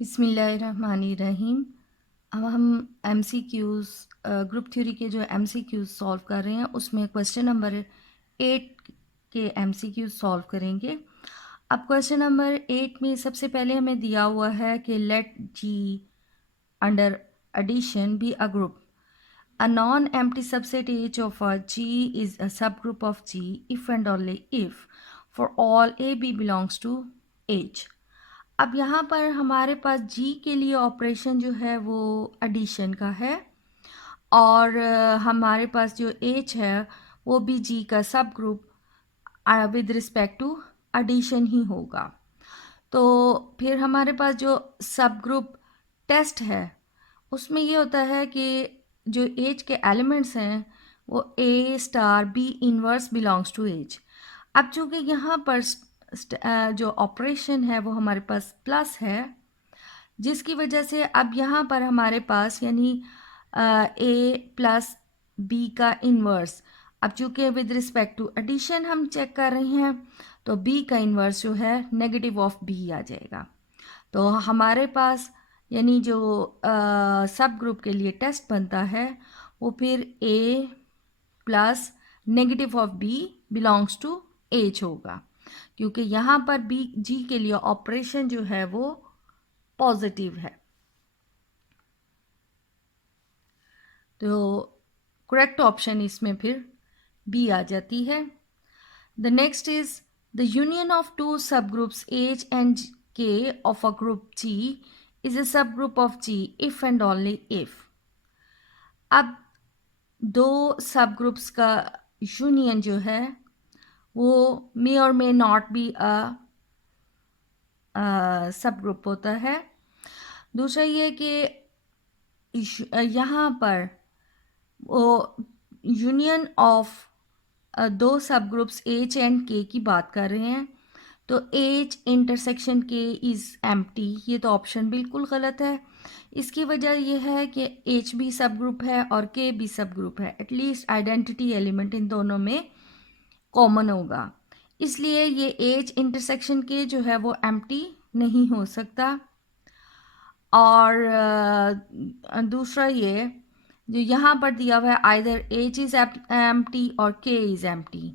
बिस्मिल्लाहिर्रहमानिर्रहीम। अब हम एमसीक्यूज़ ग्रुप थ्योरी के जो एमसीक्यूज़ सॉल्व कर रहे हैं उसमें क्वेश्चन नंबर 8 के एमसीक्यूज़ सॉल्व करेंगे। अब क्वेश्चन नंबर 8 में सबसे पहले हमें दिया हुआ है कि let G under addition be a group. A non-empty subset H of a G is a subgroup of G if and only if for all A B belongs to H. अब यहाँ पर हमारे पास G के लिए operation जो है वो addition का है और हमारे पास जो H है वो भी G का subgroup with respect to addition ही होगा। तो फिर हमारे पास जो सब ग्रुप टेस्ट है उसमें ये होता है कि जो एज के एलिमेंट्स हैं वो a star b inverse belongs to H. अब चूँकि यहाँ पर जो ऑपरेशन है वो हमारे पास प्लस है, जिसकी वजह से अब यहाँ पर हमारे पास यानी ए प्लस बी का इन्वर्स, अब चूँकि विद रिस्पेक्ट टू एडिशन हम चेक कर रहे हैं तो बी का इन्वर्स जो है नेगेटिव ऑफ बी आ जाएगा। तो हमारे पास यानी जो सब ग्रुप के लिए टेस्ट बनता है वो फिर a plus negative of b belongs to H होगा, क्योंकि यहाँ पर बी जी के लिए ऑपरेशन जो है वो पॉजिटिव है। तो करेक्ट ऑप्शन इसमें फिर बी आ जाती है। The next is the union of two subgroups H and K of a group G is a subgroup of G if and only if. अब दो सब ग्रुप्स का यूनियन जो है वो मे और मे नॉट बी अ सब group होता है। दूसरा ये कि यहाँ पर वो यूनियन ऑफ दो सब ग्रुप्स एच एंड के की बात कर रहे हैं, तो एच इंटरसेक्शन के इज़ एम्प्टी, ये तो ऑप्शन बिल्कुल गलत है। इसकी वजह यह है कि एच भी सब ग्रुप है और के भी सब ग्रुप है, एटलीस्ट आइडेंटिटी एलिमेंट इन दोनों में कॉमन होगा, इसलिए ये एच इंटरसेक्शन के जो है वो एम्प्टी नहीं हो सकता। और दूसरा ये जो यहाँ पर दिया हुआ है आइदर एच इज़ एम्प्टी और के इज़ एम्प्टी,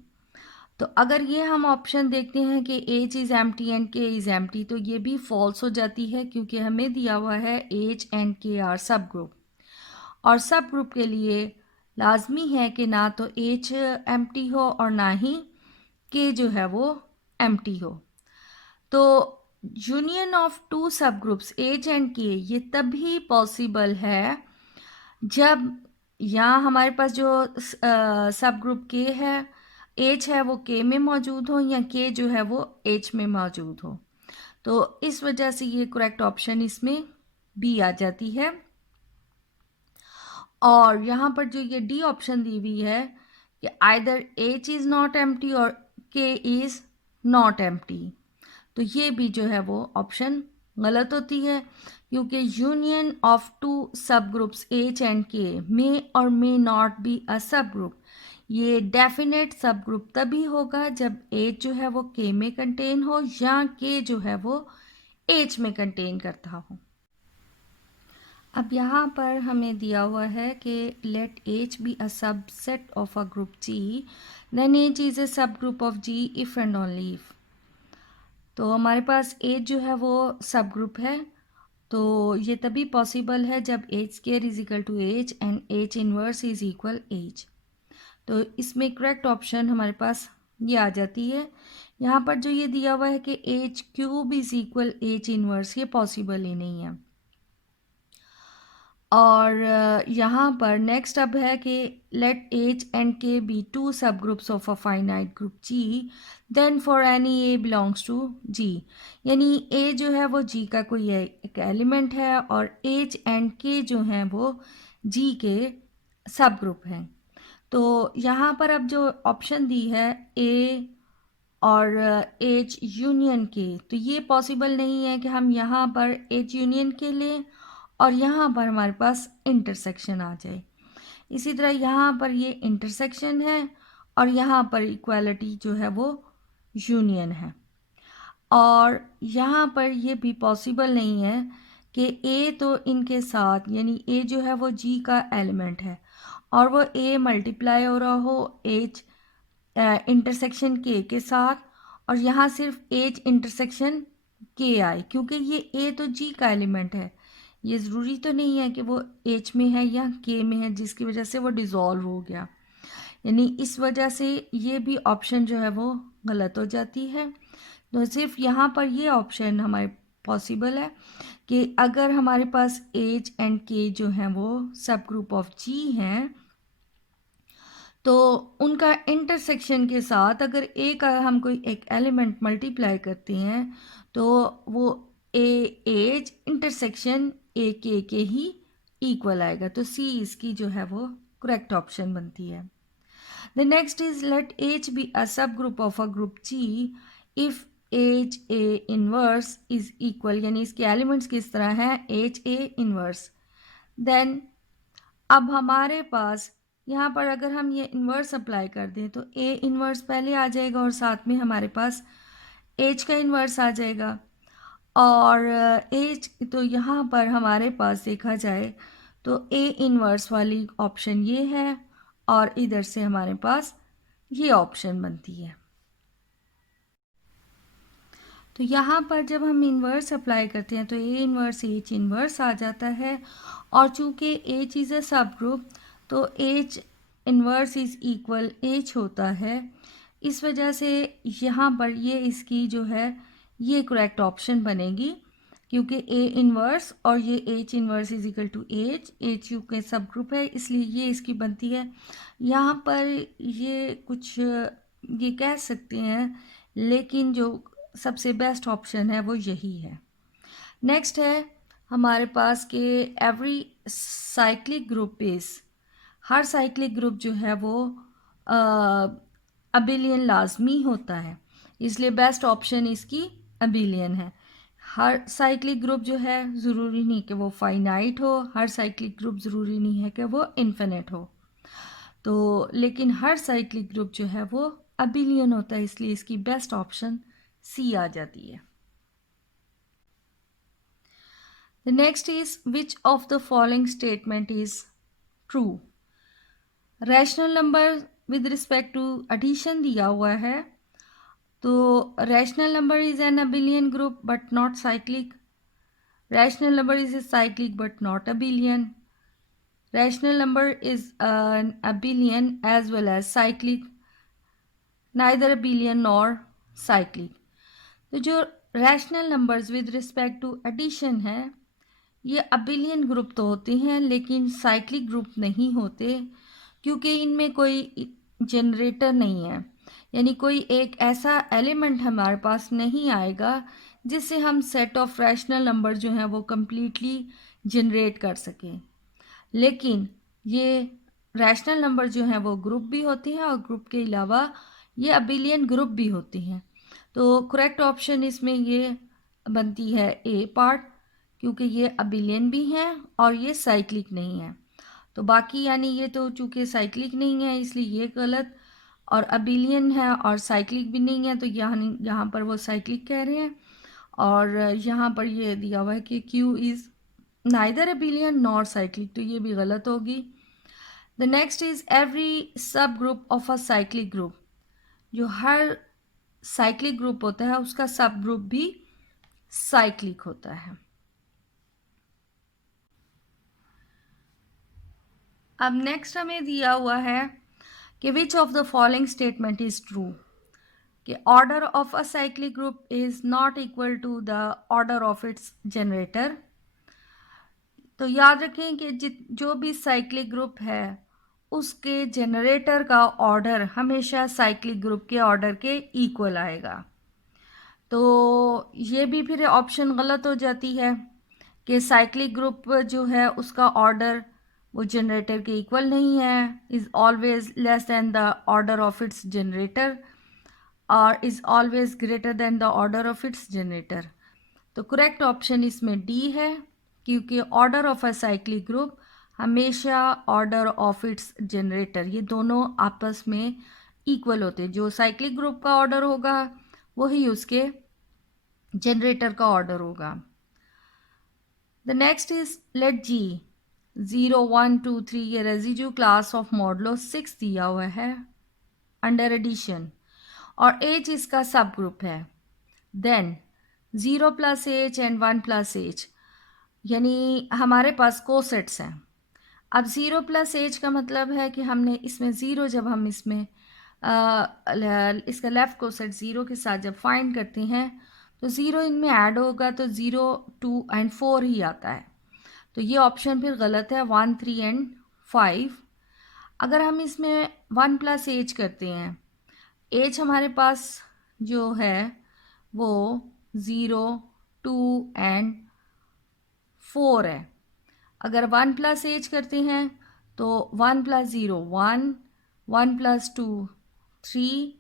तो अगर ये हम ऑप्शन देखते हैं कि एच इज़ एम्प्टी एंड के इज़ एम्प्टी तो ये भी फॉल्स हो जाती है, क्योंकि हमें दिया हुआ है एच एंड के आर सब ग्रुप, और सब ग्रुप के लिए लाजमी है कि ना तो एच एम्प्टी हो और ना ही के जो है वो एम्प्टी हो। तो union of two subgroups H and के ये तभी पॉसिबल है जब यहाँ हमारे पास जो सब ग्रुप के है एच है वो के में मौजूद हो या के जो है वो एच में मौजूद हो। तो इस वजह से ये करेक्ट ऑप्शन इसमें बी आ जाती है। और यहाँ पर जो ये डी ऑप्शन दी हुई है कि either H is not empty और के इज़ नॉट एम्प्टी, तो ये भी जो है वो ऑप्शन गलत होती है, क्योंकि union of two subgroups H and के मे और मे नॉट बी अ सब ग्रुप, ये डेफिनेट सब ग्रुप तभी होगा जब एच जो है वो के में कंटेन हो या के जो है वो एच में कंटेन करता हो। अब यहाँ पर हमें दिया हुआ है कि let H be a subset of a group G then H is a subgroup of G if and only if. तो हमारे पास एच जो है वो सब ग्रुप है, तो ये तभी पॉसिबल है जब H square is equal to H and H inverse is equal to. H इसमें करेक्ट ऑप्शन हमारे पास ये आ जाती है। यहाँ पर जो ये दिया हुआ है कि H cube is equal H inverse, ये पॉसिबल ही नहीं है। और यहाँ पर नेक्स्ट अब है कि let H and K be two subgroups of a finite group G then for any a belongs to G, यानी ए जो है वो जी का कोई एक एलिमेंट है और एच एंड के जो हैं वो जी के सब ग्रुप हैं। तो यहाँ पर अब जो ऑप्शन दी है ए और एच यूनियन के, तो ये पॉसिबल नहीं है कि हम यहाँ पर एच यूनियन के लें और यहाँ पर हमारे पास इंटरसेक्शन आ जाए। इसी तरह यहाँ पर ये इंटरसेक्शन है और यहाँ पर इक्वालिटी जो है वो यूनियन है, और यहाँ पर ये भी पॉसिबल नहीं है कि ए तो इनके साथ, यानी ए जो है वो जी का एलिमेंट है और वो ए मल्टीप्लाई हो रहा हो एच इंटरसेक्शन के साथ, और यहाँ सिर्फ एच इंटरसेक्शन के आए, क्योंकि ये ए तो जी का एलिमेंट है। ये ज़रूरी तो नहीं है कि वो एच में है या के में है, जिसकी वजह से वो डिज़ोल्व हो गया। यानी इस वजह से ये भी ऑप्शन जो है वो गलत हो जाती है। तो सिर्फ यहाँ पर ये ऑप्शन हमारे पॉसिबल है कि अगर हमारे पास एच एंड के जो हैं वो सब ग्रुप ऑफ जी हैं, तो उनका इंटरसेक्शन के साथ अगर ए का हम कोई एक एलिमेंट मल्टीप्लाई करते हैं तो वो ए एच इंटरसेक्शन ए के ही इक्वल आएगा। तो सी इसकी जो है वो करेक्ट ऑप्शन बनती है। The next is let H be a subgroup of a group G if H a inverse is equal, यानी इसके एलिमेंट्स किस तरह हैं, एच ए इनवर्स। देन अब हमारे पास यहाँ पर अगर हम ये इन्वर्स अप्लाई कर दें तो ए इन्वर्स पहले आ जाएगा और साथ में हमारे पास एच का इन्वर्स आ जाएगा। और एच तो यहाँ पर हमारे पास देखा जाए तो ए इन्वर्स वाली ऑप्शन ये है और इधर से हमारे पास ये ऑप्शन बनती है। तो यहाँ पर जब हम इन्वर्स अप्लाई करते हैं तो ए इन्वर्स एच इन्वर्स आ जाता है, और चूँकि एच इज़ अ सब ग्रुप तो H inverse is equal H होता है। इस वजह से यहाँ पर ये इसकी जो है ये करेक्ट ऑप्शन बनेगी, क्योंकि ए इन्वर्स और ये H inverse is equal to H U K subgroup है, इसलिए ये इसकी बनती है। यहाँ पर ये कुछ ये कह सकते हैं, लेकिन जो सबसे बेस्ट ऑप्शन है वो यही है। नेक्स्ट है हमारे पास कि every cyclic group is, her cyclic group जो है वो अबिलियन लाजमी होता है, इसलिए बेस्ट ऑप्शन इसकी अबिलियन है। हर साइक्लिक ग्रुप जो है ज़रूरी नहीं कि वो फाइनाइट हो, हर साइक्लिक ग्रुप ज़रूरी नहीं है कि वो इन्फिनिट हो, तो लेकिन हर साइक्लिक ग्रुप जो है वो अबिलियन होता है, इसलिए इसकी बेस्ट ऑप्शन सी आ जाती है। The next is which of the following statement is true? Rational number with respect to addition दिया हुआ है, तो rational number is an abelian group but not cyclic. Rational number is a cyclic but not abelian. Rational number is an abelian as well as cyclic, neither abelian nor cyclic। तो जो rational numbers with respect to addition है ये abelian group तो होते हैं लेकिन cyclic group नहीं होते, क्योंकि इनमें कोई जनरेटर नहीं है, यानी कोई एक ऐसा एलिमेंट हमारे पास नहीं आएगा जिससे हम सेट ऑफ रैशनल नंबर जो हैं वो कम्प्लीटली जनरेट कर सकें। लेकिन ये रैशनल नंबर जो हैं वो ग्रुप भी होते हैं और ग्रुप के अलावा ये अबिलियन ग्रुप भी होती हैं। तो करेक्ट ऑप्शन इसमें ये बनती है ए पार्ट, क्योंकि ये अबिलियन भी हैं और ये साइक्लिक नहीं है। तो बाकी यानी ये तो चूँकि साइक्लिक नहीं है इसलिए ये गलत, और अबिलियन है और साइक्लिक भी नहीं है तो यहाँ पर वो साइक्लिक कह रहे हैं, और यहाँ पर ये दिया हुआ है कि Q is neither abelian nor cyclic, तो ये भी गलत होगी। द नेक्स्ट इज एवरी सब group of a cyclic group, जो हर साइक्लिक ग्रुप होता है उसका सब ग्रुप भी साइक्लिक होता है। अब नेक्स्ट हमें दिया हुआ है कि which of the following statement is true, कि order of a cyclic group is not equal to the order of its generator. तो याद रखें कि जो भी साइक्लिक ग्रुप है उसके जनरेटर का ऑर्डर हमेशा साइक्लिक ग्रुप के ऑर्डर के इक्वल आएगा। तो ये भी फिर ऑप्शन गलत हो जाती है कि साइक्लिक ग्रुप जो है उसका ऑर्डर वो जनरेटर के इक्वल नहीं है, is always less than the order of its generator और is always greater than the order of its generator. तो करेक्ट ऑप्शन इसमें डी है, क्योंकि order of a cyclic group हमेशा ऑर्डर ऑफ इट्स जनरेटर ये दोनों आपस में इक्वल होते हैं। जो साइक्लिक ग्रुप का ऑर्डर होगा वही उसके जनरेटर का ऑर्डर होगा। The next is let G 0 1 2 3 ये रेजिड्यू क्लास ऑफ मॉडुलो 6 दिया हुआ है अंडर एडिशन और एच इसका सब ग्रुप है। Then 0 plus H and 1 plus H यानी हमारे पास कोसेट्स हैं। अब 0 प्लस एच का मतलब है कि हमने इसमें ज़ीरो जब हम इसमें इसका लेफ़्ट कोसेट ज़ीरो के साथ जब फाइंड करते हैं तो ज़ीरो इनमें ऐड होगा तो 0 2 एंड 4 ही आता है। तो ये ऑप्शन फिर गलत है 1 3 एंड 5। अगर हम इसमें 1 प्लस एच करते हैं, एच हमारे पास जो है वो 0 2 एंड 4 है। अगर 1 प्लस एच करते हैं तो 1 प्लस 0 1 1 प्लस 2 3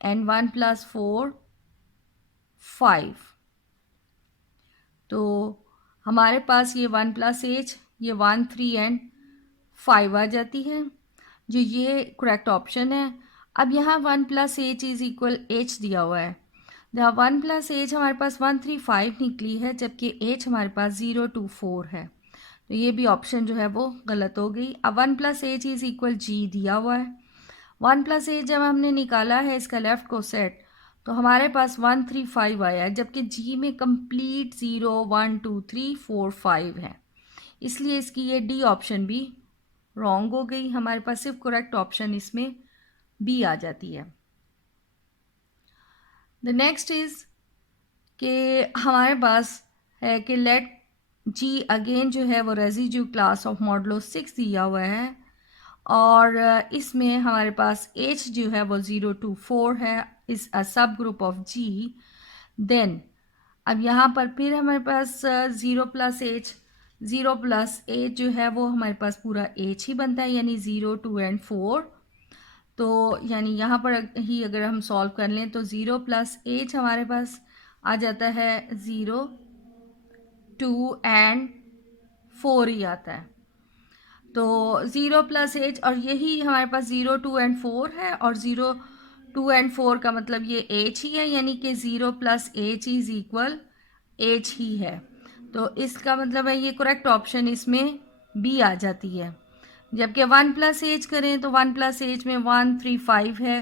एंड 1 प्लस 4 5। तो हमारे पास ये 1 प्लस एच ये 1 3 एंड 5 आ जाती है, जो ये करेक्ट ऑप्शन है। अब यहाँ 1 plus H is equal H दिया हुआ है, जहाँ 1 प्लस एच हमारे पास 1 3 5 निकली है, जबकि एच हमारे पास 0 2 4 है। तो ये भी ऑप्शन जो है वो गलत हो गई। अब 1 प्लस एच इज़ इक्वल जी दिया हुआ है। 1 प्लस एच जब हमने निकाला है इसका लेफ्ट को सेट तो हमारे पास 1 3 5 आया है, जबकि जी में कंप्लीट 0 1 2 3 4 5 है। इसलिए इसकी ये डी ऑप्शन भी रॉन्ग हो गई। हमारे पास सिर्फ करेक्ट ऑप्शन इसमें बी आ जाती है। द नेक्स्ट इज़ कि हमारे पास है कि लेट जी अगेन जो है वो रेजिड्यू क्लास ऑफ मॉडुलो 6 दिया हुआ है और इसमें हमारे पास एच जो है वो 0 2 4 है, इस अ subgroup of ji. Then अब यहाँ पर फिर हमारे पास 0 प्लस एच जो है वो हमारे पास पूरा एच ही बनता है, यानी 0 2 एंड 4। तो यानी यहाँ पर ही अगर हम सॉल्व कर लें तो 0 प्लस एच हमारे पास आ जाता है 0 2 एंड 4 ही आता है। तो 0 प्लस एच और यही हमारे पास 0 2 एंड 4 है और 0 2 एंड 4 का मतलब ये एच ही है, यानी कि 0 plus H is equal H ही है। तो इसका मतलब है ये करेक्ट ऑप्शन इसमें बी आ जाती है। जबकि 1 प्लस एच करें तो 1 प्लस एच में 1 3 5 है,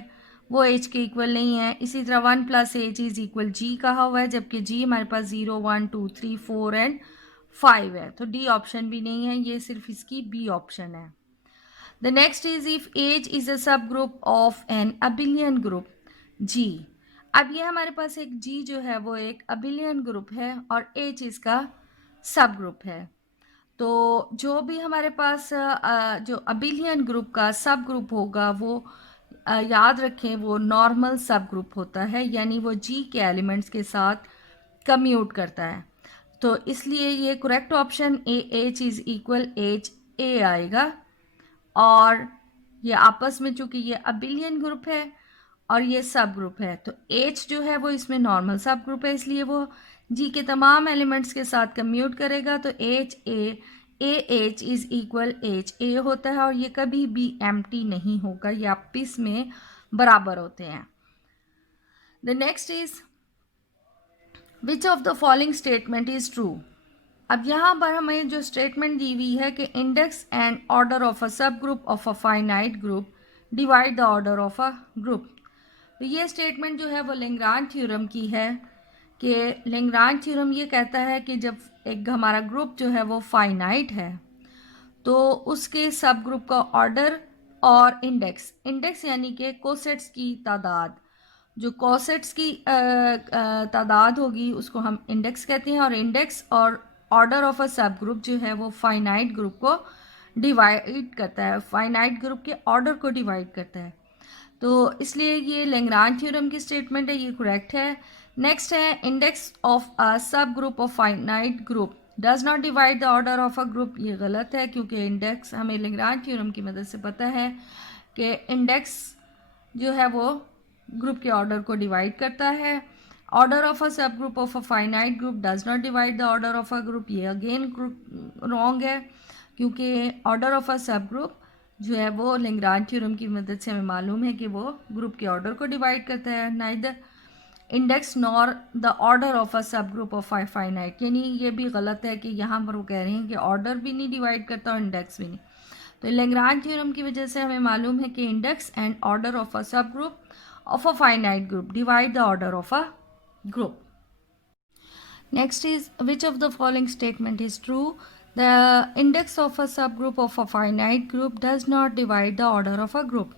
वो एच के इक्वल नहीं है। इसी तरह 1 प्लस एच इज़ इक्वल जी कहा हुआ है, जबकि जी हमारे पास 0 1 2 3 4 एंड 5 है। तो डी ऑप्शन भी नहीं है, ये सिर्फ इसकी बी ऑप्शन है। The next is if H is a subgroup of an abelian group G. अब ये हमारे पास एक जी जो है वो एक अबिलियन ग्रुप है और एच इसका सब ग्रुप है। तो जो भी हमारे पास जो अबिलियन ग्रुप का सब ग्रुप होगा वो याद रखें वो नॉर्मल सब ग्रुप होता है, यानी वो जी के एलिमेंट्स के साथ कम्यूट करता है। तो इसलिए ये correct option A H is equal H A आएगा। और ये आपस में चूंकि ये अबिलियन ग्रुप है और ये सब ग्रुप है तो एच जो है वो इसमें नॉर्मल सब ग्रुप है, इसलिए वो जी के तमाम एलिमेंट्स के साथ कम्यूट करेगा। तो H A H is equal H A होता है और ये कभी भी एम्प्टी नहीं होगा, ये आपस में बराबर होते हैं। The next is which of the following statement is true. अब यहाँ पर हमें जो स्टेटमेंट दी हुई है कि index and order of a subgroup of a finite group divide the order of a group. तो ये स्टेटमेंट जो है वो लेंग्रांज थ्योरम की है कि लेंग्रांज थ्योरम ये कहता है कि जब एक हमारा ग्रुप जो है वो फाइनाइट है तो उसके सब ग्रुप का ऑर्डर और इंडेक्स यानी कि कोसेट्स की तादाद, जो कोसेट्स की तादाद होगी उसको हम इंडेक्स कहते हैं और इंडेक्स और ऑर्डर ऑफ अ सब ग्रुप जो है वो फाइनाइट ग्रुप को डिवाइड करता है, फाइनाइट ग्रुप के ऑर्डर को डिवाइड करता है। तो इसलिए ये लेंग्रांज थ्योरम की स्टेटमेंट है, ये करेक्ट है। नेक्स्ट है index of a subgroup of finite group does not divide the order of a group, ये गलत है क्योंकि इंडेक्स हमें लेंग्रांज थ्योरम की मदद से पता है कि इंडेक्स जो है वो ग्रुप के ऑर्डर को डिवाइड करता है। Order of a subgroup of a finite group does not divide the order of a group, ये अगेन रॉन्ग है क्योंकि ऑर्डर ऑफ अ सब ग्रुप जो है वो लेंग्रांज थ्योरम की मदद से हमें मालूम है कि वो ग्रुप के ऑर्डर को डिवाइड करता है। Neither index nor the order of a subgroup of finite, यानी ये भी गलत है कि यहाँ पर वो कह रहे हैं कि ऑर्डर भी नहीं डिवाइड करता और इंडेक्स भी नहीं। तो लैग्रांज थ्योरम की वजह से हमें मालूम है कि index and order of a सब group of a finite group divide the order of a group. Next is, which of the following statement is true? The index of a subgroup of a finite group does not divide the order of a group.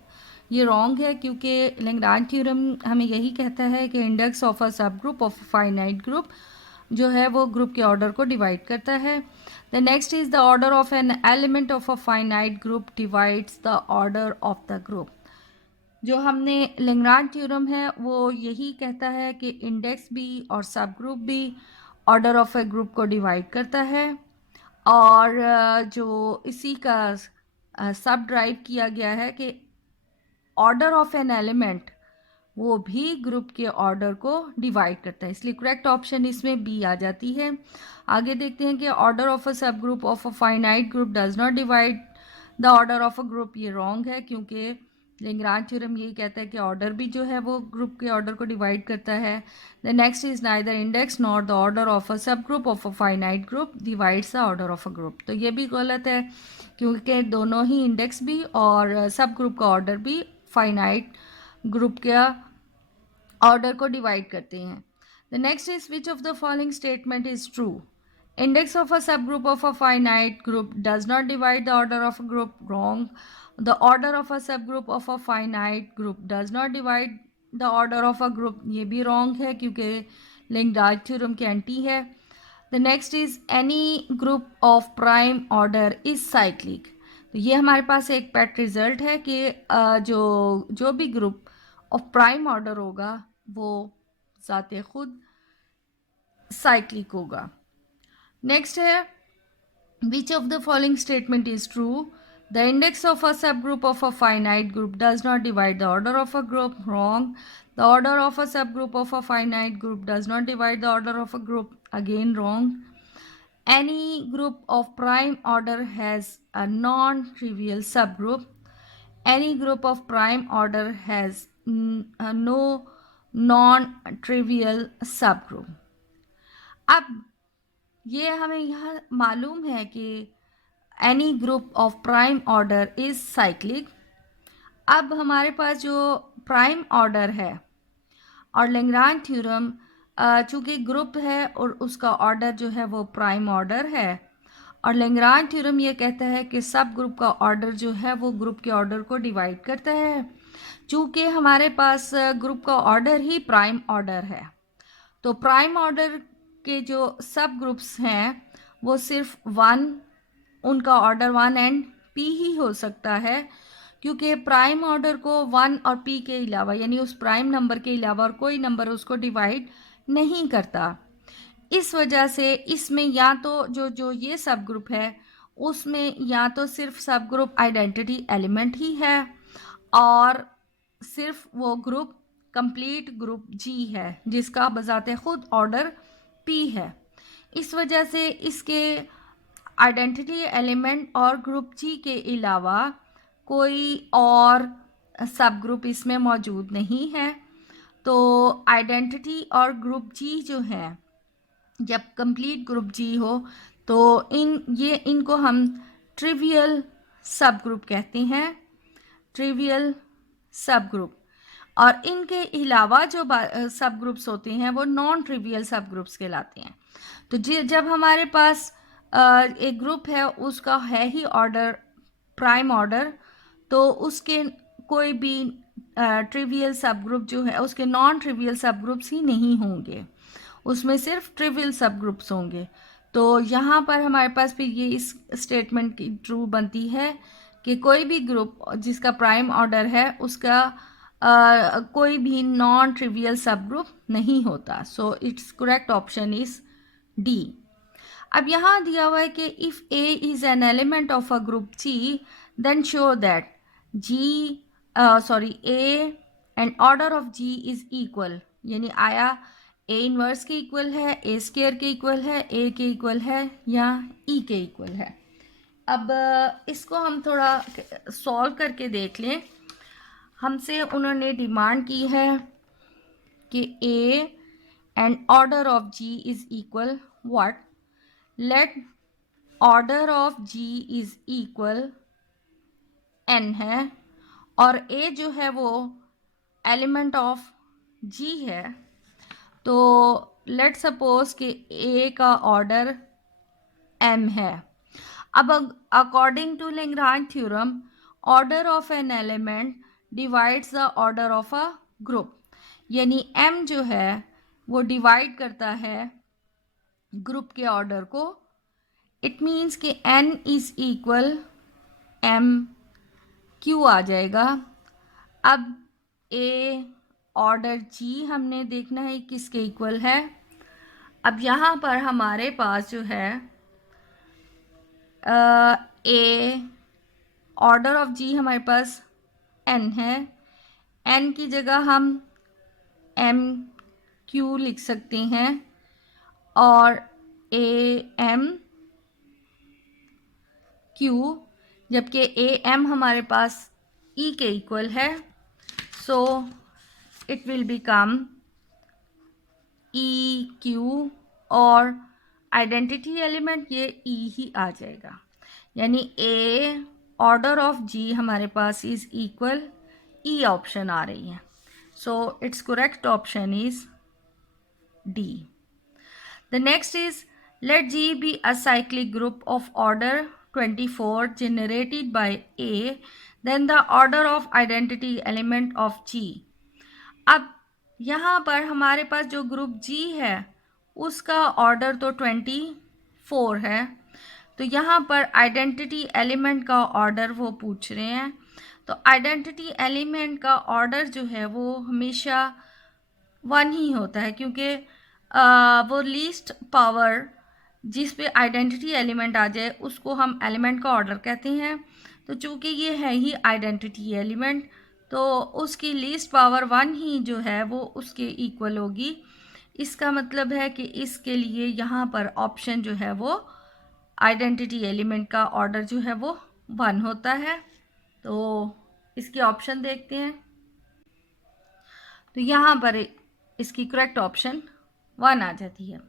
ये wrong है क्योंकि Lagrange theorem हमें यही कहता है कि index of a subgroup of finite group जो है वो ग्रुप के ऑर्डर को डिवाइड करता है। The next is the order of an element of a finite group divides the order of the group. जो हमने लैग्रांज थ्योरम है वो यही कहता है कि इंडेक्स भी और सब ग्रुप भी ऑर्डर ऑफ ए ग्रुप को डिवाइड करता है, और जो इसी का सब ड्राइव किया गया है कि ऑर्डर ऑफ एन एलिमेंट वो भी ग्रुप के ऑर्डर को डिवाइड करता है, इसलिए करेक्ट ऑप्शन इसमें बी आ जाती है। आगे देखते हैं कि order of a subgroup of a finite group does not divide the order of a group. ये रॉन्ग है क्योंकि लैग्रांज थ्योरम यही कहता है कि ऑर्डर भी जो है वो ग्रुप के ऑर्डर को डिवाइड करता है। The next is neither index nor the order of a subgroup of a finite group divides the order of a group. तो ये भी गलत है क्योंकि दोनों ही इंडेक्स भी और सब ग्रुप का ऑर्डर भी फाइनाइट ग्रुप का ऑर्डर को डिवाइड करते हैं। The next is, which of the following statement is true? Index of a subgroup of a finite group does not divide the order of a group. Wrong. The order of a subgroup of a finite group does not divide the order of a group. ये भी wrong है क्योंकि Lagrange theorem के anti है। The next is, any group of prime order is cyclic. तो ये हमारे पास एक पेट रिजल्ट है कि जो भी ग्रुप ऑफ प्राइम ऑर्डर होगा वो ज़ाते खुद साइक्लिक होगा। नेक्स्ट है, which of the following statement is true? The index of a subgroup of a finite group does not divide the order of a group. Wrong. The order of a subgroup of a finite group does not divide the order of a group. Again wrong. Any group of prime order has a non-trivial subgroup. Any group of prime order has no non-trivial subgroup. अब ये हमें यहाँ मालूम है कि any group of prime order is cyclic. अब हमारे पास जो प्राइम ऑर्डर है और लैग्रांज थ्योरम चूँकि ग्रुप है और उसका ऑर्डर जो है वो प्राइम ऑर्डर है, और लैग्रांज थ्योरम ये कहता है कि सब ग्रुप का ऑर्डर जो है वो ग्रुप के ऑर्डर को डिवाइड करता है। चूँकि हमारे पास ग्रुप का ऑर्डर ही प्राइम ऑर्डर है, तो प्राइम ऑर्डर के जो सब ग्रुप्स हैं वो सिर्फ उनका ऑर्डर 1 एंड p ही हो सकता है, क्योंकि प्राइम ऑर्डर को 1 और p के अलावा यानी उस प्राइम नंबर के अलावा और कोई नंबर उसको डिवाइड नहीं करता। इस वजह से इसमें या तो जो ये सब ग्रुप है उसमें या तो सिर्फ सब ग्रुप आइडेंटिटी एलिमेंट ही है और सिर्फ वो ग्रुप कंप्लीट ग्रुप जी है जिसका बजाते खुद ऑर्डर p है। इस वजह से इसके आइडेंटिटी एलिमेंट और ग्रुप जी के अलावा कोई और सब ग्रुप इसमें मौजूद नहीं है। तो आइडेंटिटी और ग्रुप जी जो है, जब कंप्लीट ग्रुप जी हो तो इनको हम ट्रिवियल सब ग्रुप कहते हैं, ट्रिवियल सब ग्रुप। और इनके अलावा जो सब ग्रुप्स होते हैं वो नॉन ट्रिवियल सब ग्रुप्स कहलाते हैं। तो जब हमारे पास एक ग्रुप है उसका है ही ऑर्डर प्राइम ऑर्डर, तो उसके कोई भी ट्रिवियल सब ग्रुप जो है उसके नॉन ट्रिवियल सब ग्रुप्स ही नहीं होंगे, उसमें सिर्फ ट्रिवियल सब ग्रुप्स होंगे। तो यहाँ पर हमारे पास फिर ये इस स्टेटमेंट की ट्रू बनती है कि कोई भी ग्रुप जिसका प्राइम ऑर्डर है उसका कोई भी नॉन ट्रिवियल सब ग्रुप नहीं होता। So it's correct option is D. अब यहाँ दिया हुआ है कि if A is an element of a group G then show that A and order of G is equal, यानी आया ए इनवर्स के इक्वल है, ए स्क्वायर के इक्वल है, ए के इक्वल है या ई के इक्वल है। अब इसको हम थोड़ा सॉल्व करके देख लें। हमसे उन्होंने डिमांड की है कि A and order of G is equal what? Let order of G is equal n है और A जो है वो एलिमेंट ऑफ G है, तो लेट सपोज कि A का ऑर्डर m है. अब according to Lagrange theorem, order of an element divides the order of a group, यानी m जो है वो डिवाइड करता है ग्रुप के ऑर्डर को. इट मीन्स कि n is equal m q आ जाएगा. अब a ऑर्डर g हमने देखना है किसके इक्वल है. अब यहाँ पर हमारे पास जो है a ऑर्डर ऑफ g हमारे पास n है. n की जगह हम m q लिख सकते हैं और a m q, जबकि a m हमारे पास e के इक्वल है. So it will become e q और आइडेंटिटी एलिमेंट ये e ही आ जाएगा, यानी a ऑर्डर ऑफ g हमारे पास इज इक्वल e ऑप्शन आ रही है. सो it's correct option is D. The next is, let G be a cyclic group of order 24 generated by A, then the order of identity element of G. अब यहाँ पर हमारे पास जो group G है उसका order तो 24 है, तो यहाँ पर आइडेंटिटी एलिमेंट का ऑर्डर वो पूछ रहे हैं. तो आइडेंटिटी एलिमेंट का ऑर्डर जो है वो हमेशा 1 ही होता है, क्योंकि वो लीस्ट पावर जिस पे आइडेंटिटी एलिमेंट आ जाए उसको हम एलिमेंट का ऑर्डर कहते हैं. तो चूँकि ये है ही आइडेंटिटी एलिमेंट, तो उसकी लीस्ट पावर 1 ही जो है वो उसके इक्वल होगी. इसका मतलब है कि इसके लिए यहाँ पर ऑप्शन जो है वो आइडेंटिटी एलिमेंट का ऑर्डर जो है वो 1 होता है. तो इसकी ऑप्शन देखते हैं. तो यहाँ पर इसकी करेक्ट ऑप्शन 1 आ जाती है.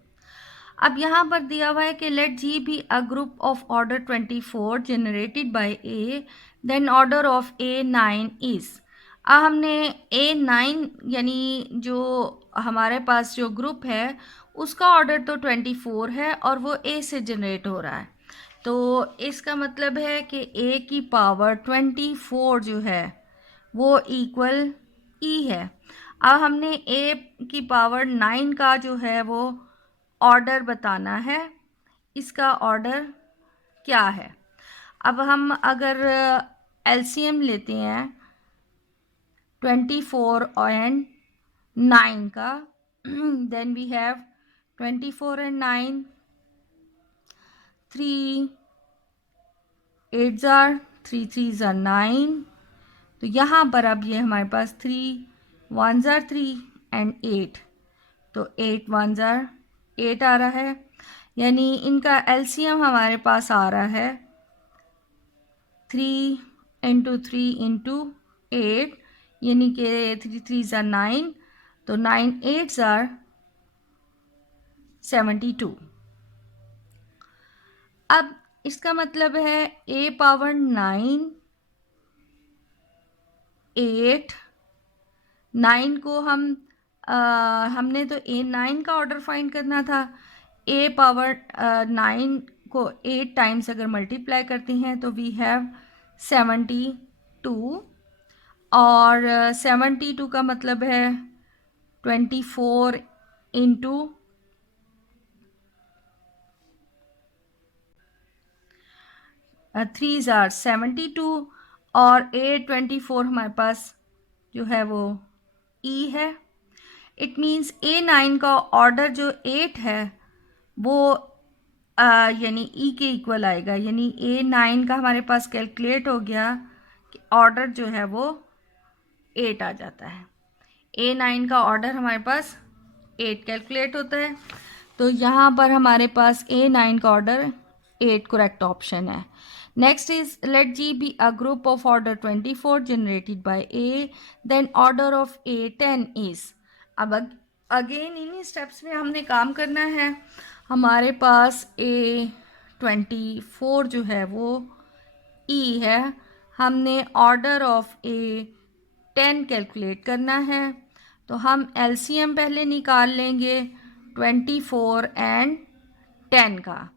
अब यहाँ पर दिया हुआ है कि let G be a group of order 24 generated by A, then order of A9 is. अब हमने A9 यानी जो हमारे पास जो ग्रुप है उसका ऑर्डर तो 24 है और वो A से जनरेट हो रहा है, तो इसका मतलब है कि A की पावर 24 जो है वो इक्वल E है. अब हमने A की पावर 9 का जो है वो ऑर्डर बताना है. इसका ऑर्डर क्या है? अब हम अगर एलसीएम लेते हैं 24 एंड 9 का, देन वी हैव 24 एंड 9, 3 8 जार 3 3 जार 9. तो यहाँ पर अब ये हमारे पास 3 1 जार 3 एंड 8, तो 8 1 जार 8 आ रहा है, यानी इनका एलसीएम हमारे पास आ रहा है 3 इंटू 3 इंटू 8, यानी कि 3 3 जार 9, तो 9 8 जार 72. अब इसका मतलब है a पावर 9 8 9 को हमने तो A9 का ऑर्डर फाइंड करना था. a पावर 9 को 8 टाइम्स अगर मल्टीप्लाई करते हैं तो वी हैव 72, और 72 का मतलब है 24 इंटू 3 जार 72, और 8 24 हमारे पास जो है वो E है. इट मीन्स A9 का ऑर्डर जो 8 है वो यानी E के इक्वल आएगा, यानी A9 का हमारे पास कैलकुलेट हो गया कि ऑर्डर जो है वो 8 आ जाता है. A9 का ऑर्डर हमारे पास 8 कैलकुलेट होता है, तो यहाँ पर हमारे पास A9 का ऑर्डर 8 करेक्ट ऑप्शन है. Next is, let G be a group of order 24 generated by A, then order of A10 is. अब अगेन इन्हीं स्टेप्स में हमने काम करना है। हमारे पास A24 जो है वो E है, हमने ऑर्डर ऑफ A10 कैलकुलेट करना है, तो हम एलसीएम पहले निकाल लेंगे 24 एंड 10 का।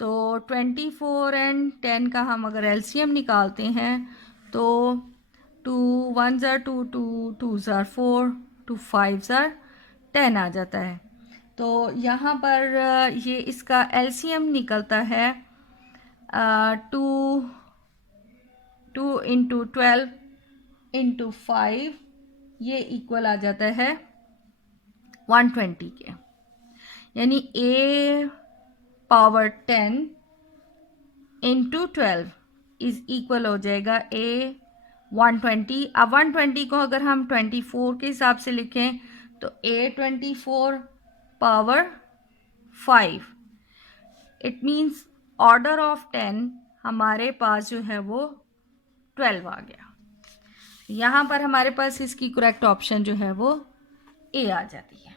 तो 24 एंड 10 का हम अगर एलसीएम निकालते हैं तो 2 1 ज़ार 2, 2 ज़ार 4, 2 5 ज़ार 10 आ जाता है। तो यहाँ पर ये इसका एलसीएम निकलता है 2 इंटू 12 इंटू 5, ये इक्वल आ जाता है 120 के, यानी A power 10 into 12 is equal हो जाएगा A120। अब 120 को अगर हम 24 के हिसाब से लिखें तो A24 power 5, it means order of 10 हमारे पास जो है वो 12 आ गया। यहाँ पर हमारे पास इसकी करेक्ट ऑप्शन जो है वो A आ जाती है।